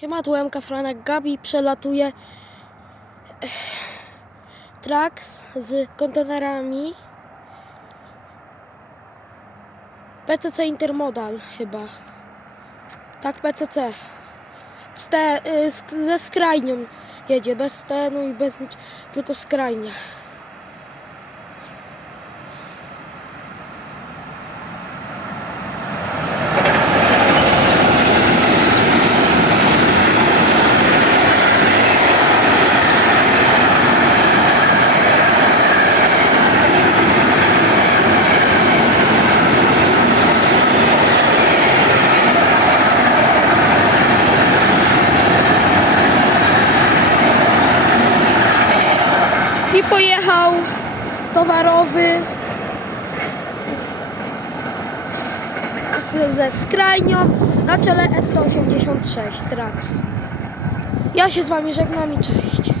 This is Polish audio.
Siema, tu MK Franek Gabi przelatuje eh, Trax z kontenerami. PCC Intermodal chyba. Tak PCC z te, y, z, ze skrajnią jedzie, bez tenu i bez nic, tylko skrajnia i pojechał towarowy z, z, ze skrajnią na czele S186 Trax. Ja się z wami żegnam i cześć.